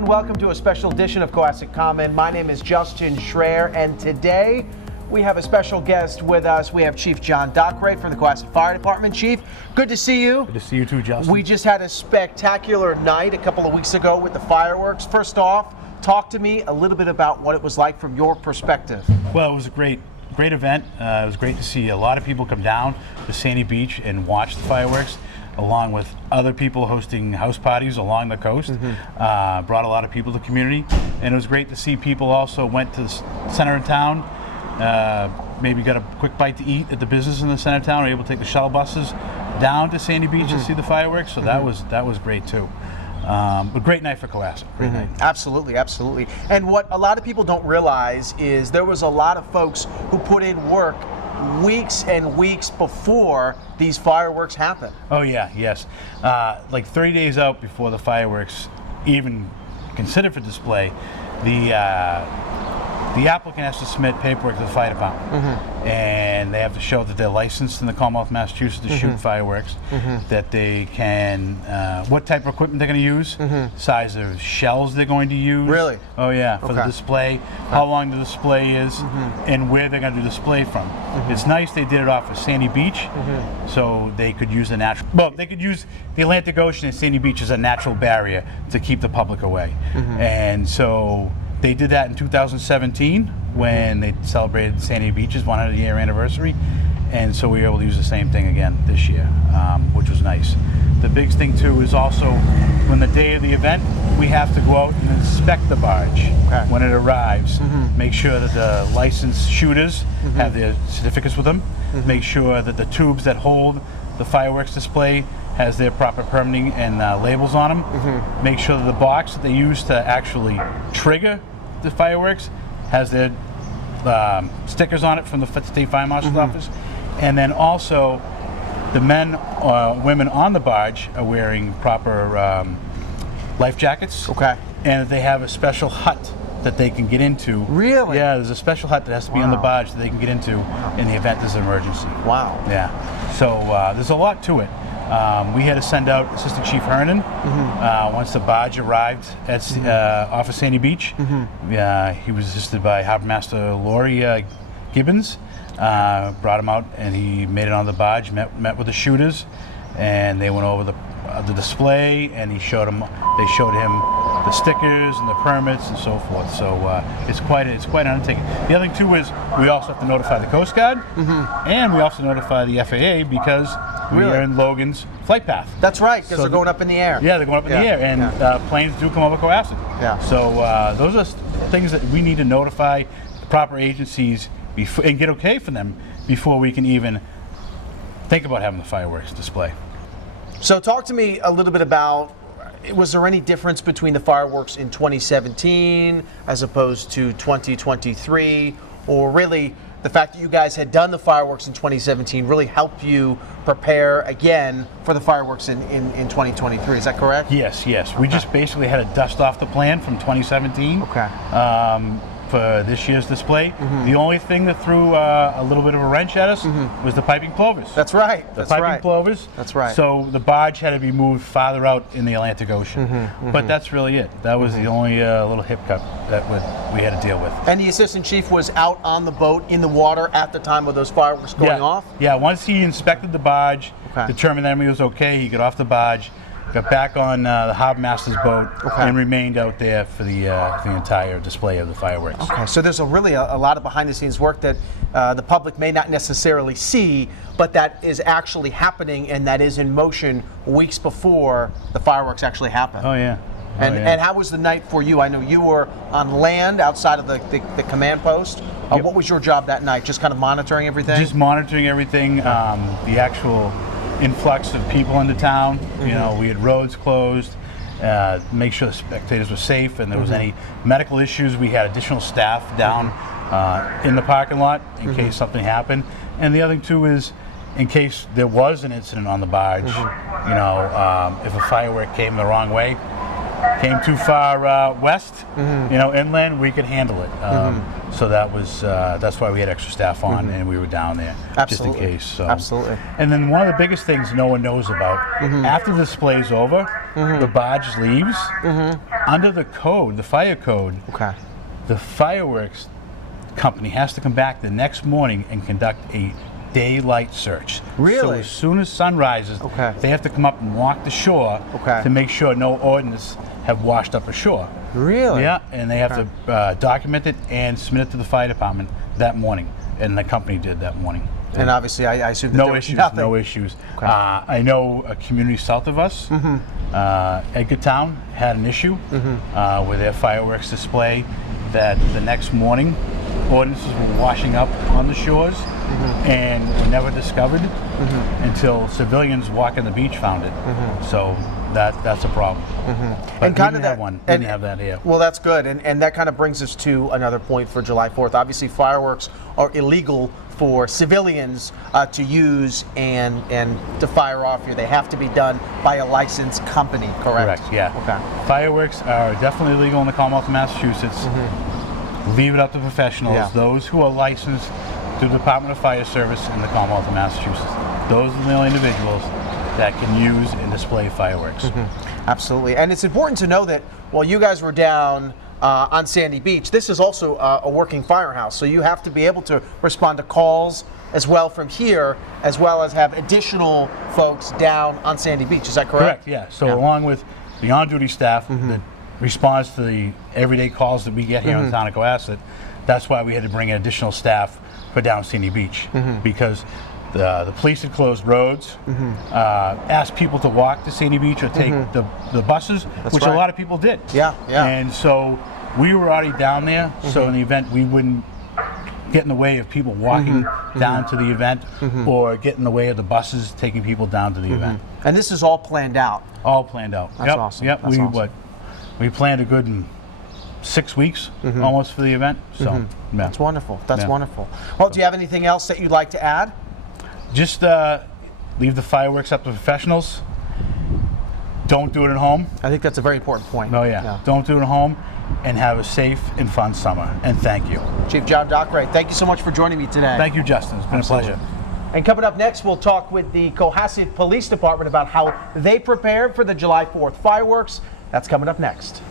and welcome to a special edition of Cohasset Common. My name is Justin Shrair, and today we have a special guest with us. We have Chief John Dockray from the Cohasset Fire Department. Chief, good to see you. Good to see you too, Justin. We just had a spectacular night a couple of weeks ago with the fireworks. First off, talk to me a little bit about what it was like from your perspective. Well, it was a great event. It was great to see a lot of people come down to Sandy Beach and watch the fireworks, along with other people hosting house parties along the coast. Brought a lot of people to the community, and it was great to see people also went to the center of town, maybe got a quick bite to eat at the business in the center of town, were able to take the shuttle buses down to Sandy Beach to see the fireworks, so that was great too. But great night for Cohasset. Great night. Absolutely, absolutely. And what a lot of people don't realize is there was a lot of folks who put in work weeks and weeks before these fireworks happen. Oh yeah, yes. Like 30 days out before the fireworks even considered for display, the applicant has to submit paperwork to the fire department, and they have to show that they're licensed in the Commonwealth of Massachusetts to shoot fireworks, that they can, what type of equipment they're going to use, size of shells they're going to use. Really? Oh yeah, for the display, how long the display is, and where they're going to do display from. It's nice they did it off of Sandy Beach, so they could use they could use the Atlantic Ocean and Sandy Beach as a natural barrier to keep the public away. And so they did that in 2017 when they celebrated Sandy Beach's 100-year anniversary, and so we were able to use the same thing again this year, which was nice. The big thing too is also when the day of the event, we have to go out and inspect the barge when it arrives. Make sure that the licensed shooters have their certificates with them. Make sure that the tubes that hold the fireworks display has their proper permitting and labels on them. Make sure that the box that they use to actually trigger the fireworks has their stickers on it from the State Fire Marshal's office. And then also the men or women on the barge are wearing proper life jackets. And they have a special hut that they can get into. Really? Yeah, there's a special hut that has to be on the barge that they can get into in the event there's an emergency. Wow. Yeah. So there's a lot to it. We had to send out Assistant Chief Hernan once the barge arrived at off of Sandy Beach. He was assisted by Harbor Master Laurie Gibbons. Brought him out, and he made it on the barge. Met with the shooters, and they went over the display, and they showed him the stickers and the permits and so forth. So it's quite an undertaking. The other thing too is we also have to notify the Coast Guard, and we also notify the FAA because we are in Logan's flight path. That's right, because they're going up in the air. Yeah, they're going up in the air, and planes do come over Cohasset. So those are things that we need to notify the proper agencies and get okay from them before we can even think about having the fireworks display. So talk to me a little bit about, was there any difference between the fireworks in 2017 as opposed to 2023, or really the fact that you guys had done the fireworks in 2017 really helped you prepare again for the fireworks in 2023, is that correct? Yes. We just basically had to dust off the plan from 2017 for this year's display. The only thing that threw a little bit of a wrench at us was the piping plovers. That's right. The piping plovers. That's right. So the barge had to be moved farther out in the Atlantic Ocean. But that's really it. That was the only little hiccup that we had to deal with. And the Assistant Chief was out on the boat in the water at the time of those fireworks going off? Yeah, once he inspected the barge, determined that everything was okay, he got off the barge, got back on the Harbor Master's boat, and remained out there for the entire display of the fireworks. So there's a lot of behind-the-scenes work that the public may not necessarily see, but that is actually happening and that is in motion weeks before the fireworks actually happen. Oh yeah. And how was the night for you? I know you were on land outside of the command post. What was your job that night? Just kind of monitoring everything? Just monitoring everything, the actual influx of people into town. You know, we had roads closed, make sure the spectators were safe, and there was any medical issues. We had additional staff down in the parking lot in case something happened. And the other thing too is, in case there was an incident on the barge, you know, if a firework came the wrong way, came too far west, you know, inland, we could handle it. So that's why we had extra staff on, and we were down there Absolutely. just in case. So. Absolutely. And then one of the biggest things no one knows about, after the display's over, the barge leaves. Under the code, the fire code, Okay. the fireworks company has to come back the next morning and conduct a daylight search. Really? So as soon as sun rises, Okay. they have to come up and walk the shore Okay. to make sure no ordnance have washed up ashore. Really? Yeah, and they have to document it and submit it to the fire department that morning, and the company did that morning. And obviously, I assume that No there was issues, nothing. no issues. Okay. I know a community south of us, Edgartown, had an issue with their fireworks display that the next morning ordinances were washing up on the shores and were never discovered until civilians walking the beach found it. So that's a problem. But And we kind didn't of have that, one. and- Didn't have that here. Well, that's good, and that kind of brings us to another point for July 4th. Obviously, fireworks are illegal for civilians to use and to fire off here. They have to be done by a licensed company, correct? Correct, yeah. Okay. Fireworks are definitely illegal in the Commonwealth of Massachusetts. Leave it up to professionals, Yeah. those who are licensed through the Department of Fire Service in the Commonwealth of Massachusetts. Those are the only individuals that can use and display fireworks. Absolutely, and it's important to know that while you guys were down on Sandy Beach, this is also a working firehouse, so you have to be able to respond to calls as well from here, as well as have additional folks down on Sandy Beach. Is that correct? Correct, yeah. So along with the on-duty staff that responds to the everyday calls that we get here in the town of Cohasset, that's why we had to bring in additional staff for down Sandy Beach, because the police had closed roads, asked people to walk to Sandy Beach or take the buses, which right. a lot of people did. Yeah, yeah. And so we were already down there, so in the event we wouldn't get in the way of people walking down to the event or get in the way of the buses taking people down to the event. And this is all planned out. All planned out. That's awesome. Yep. That's awesome. We planned a good 6 weeks almost for the event. So yeah. That's wonderful. That's Yeah. wonderful. Well, do you have anything else that you'd like to add? Just leave the fireworks up to professionals. Don't do it at home. I think that's a very important point. Oh yeah. Don't do it at home, and have a safe and fun summer. And thank you. Chief John Dockray, thank you so much for joining me today. Thank you, Justin. It's been Absolutely. a pleasure. And coming up next, we'll talk with the Cohasset Police Department about how they prepared for the July 4th fireworks. That's coming up next.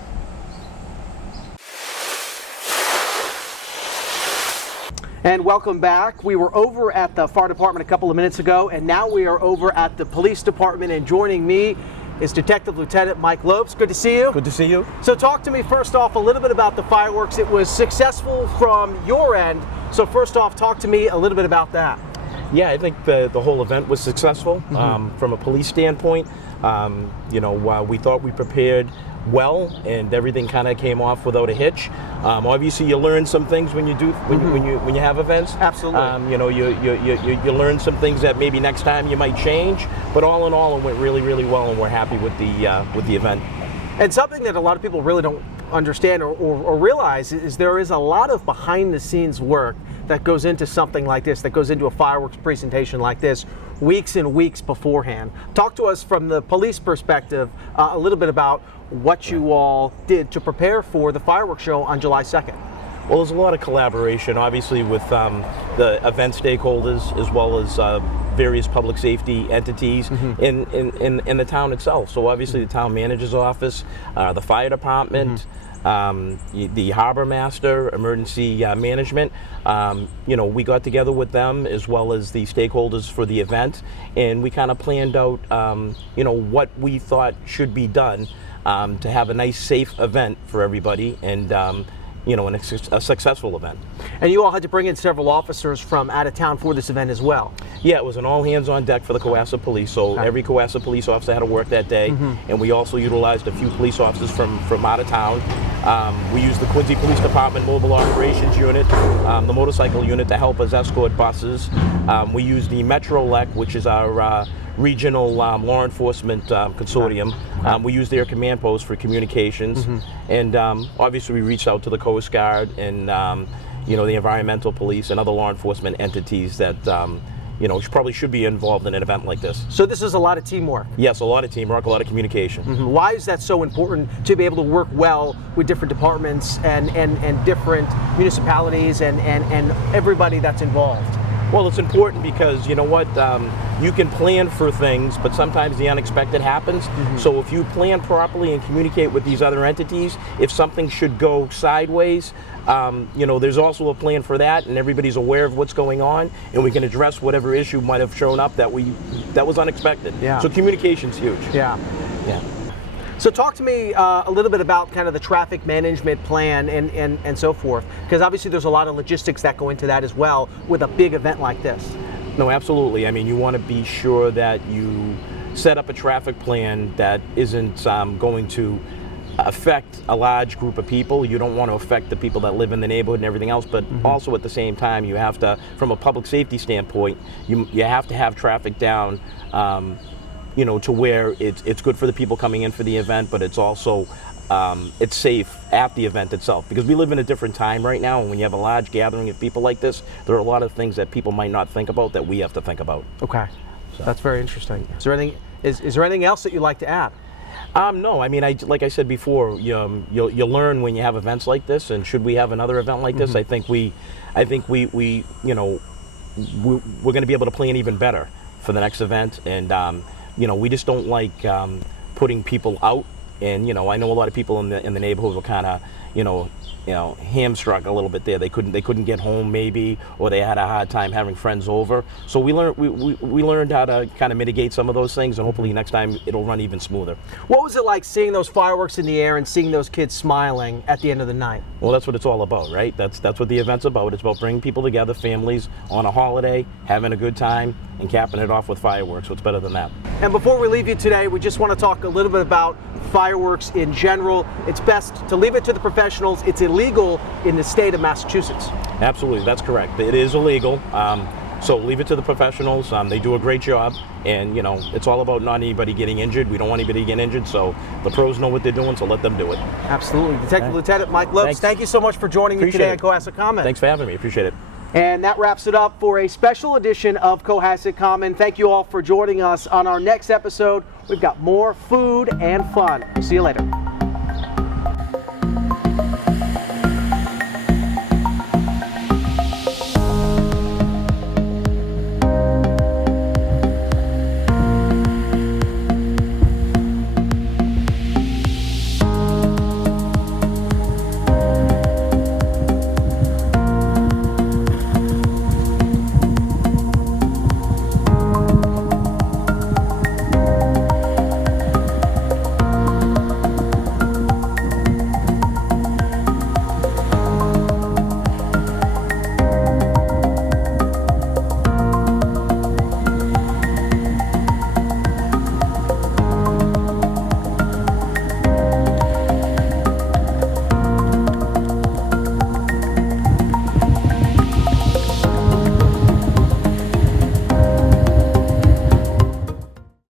And welcome back. We were over at the fire department a couple of minutes ago, and now we are over at the police department, and joining me is Detective Lieutenant Mike Lopes. Good to see you. Good to see you. So talk to me first off a little bit about the fireworks. It was successful from your end. So first off, talk to me a little bit about that. Yeah, I think the whole event was successful from a police standpoint. We thought we prepared well, and everything kind of came off without a hitch. Obviously, you learn some things when you do when you have events. Absolutely. You learn some things that maybe next time you might change. But all in all, it went really, really well, and we're happy with the event. And something that a lot of people really don't understand or realize is there is a lot of behind the scenes work that goes into something like this, that goes into a fireworks presentation like this, weeks and weeks beforehand. Talk to us from the police perspective a little bit about what you all did to prepare for the fireworks show on July 2nd. Well, there's a lot of collaboration, obviously, with the event stakeholders as well as various public safety entities in the town itself. So obviously the town manager's office, the fire department, the harbor master, emergency management. We got together with them as well as the stakeholders for the event, and we kind of planned out what we thought should be done to have a nice, safe event for everybody, and a successful event. And you all had to bring in several officers from out of town for this event as well. Yeah, it was an all hands on deck for the Cohasset Police, so every Cohasset police officer had to work that day, and we also utilized a few police officers from out of town. We used the Quincy Police Department Mobile Operations Unit, the motorcycle unit to help us escort buses. We used the Metrolec, which is our regional law enforcement consortium. We used their command post for communications, and obviously we reached out to the Coast Guard and the environmental police and other law enforcement entities that probably should be involved in an event like this. So this is a lot of teamwork. Yes, a lot of teamwork, a lot of communication. Why is that so important to be able to work well with different departments and different municipalities and everybody that's involved? Well, it's important because you know what, you can plan for things, but sometimes the unexpected happens. So if you plan properly and communicate with these other entities, if something should go sideways, there's also a plan for that, and everybody's aware of what's going on, and we can address whatever issue might have shown up that was unexpected. Yeah. So communication's huge. Yeah. Yeah. So talk to me a little bit about kind of the traffic management plan and so forth, because obviously there's a lot of logistics that go into that as well with a big event like this. No, absolutely. I mean, you want to be sure that you set up a traffic plan that isn't going to affect a large group of people. You don't want to affect the people that live in the neighborhood and everything else, but also at the same time, you have to, from a public safety standpoint, you have to have traffic down to where it's good for the people coming in for the event, but it's also it's safe at the event itself, because we live in a different time right now, and when you have a large gathering of people like this, there are a lot of things that people might not think about that we have to think about. Okay, that's very interesting. Is there anything else that you'd like to add? No, I mean, like I said before, you learn when you have events like this, and should we have another event like this, I think we're going to be able to plan even better for the next event, and we just don't like putting people out. And I know a lot of people in the neighborhood were kind of hamstrung a little bit there. They couldn't get home maybe, or they had a hard time having friends over. So we learned how to kind of mitigate some of those things, and hopefully next time it'll run even smoother. What was it like seeing those fireworks in the air and seeing those kids smiling at the end of the night? Well, that's what it's all about, right? That's what the event's about. It's about bringing people together, families on a holiday, having a good time, and capping it off with fireworks. What's better than that? And before we leave you today, we just want to talk a little bit about fireworks in general. It's best to leave it to the professionals. It's illegal in the state of Massachusetts. Absolutely, that's correct. It is illegal. So leave it to the professionals. They do a great job, and it's all about not anybody getting injured. We don't want anybody getting injured, so the pros know what they're doing, so let them do it. Absolutely. Detective Lieutenant Mike Lopes, thank you so much for joining me today on Cohasset Comment. Thanks for having me. Appreciate it. And that wraps it up for a special edition of Cohasset Comment. Thank you all for joining us. On our next episode, we've got more food and fun. We'll see you later.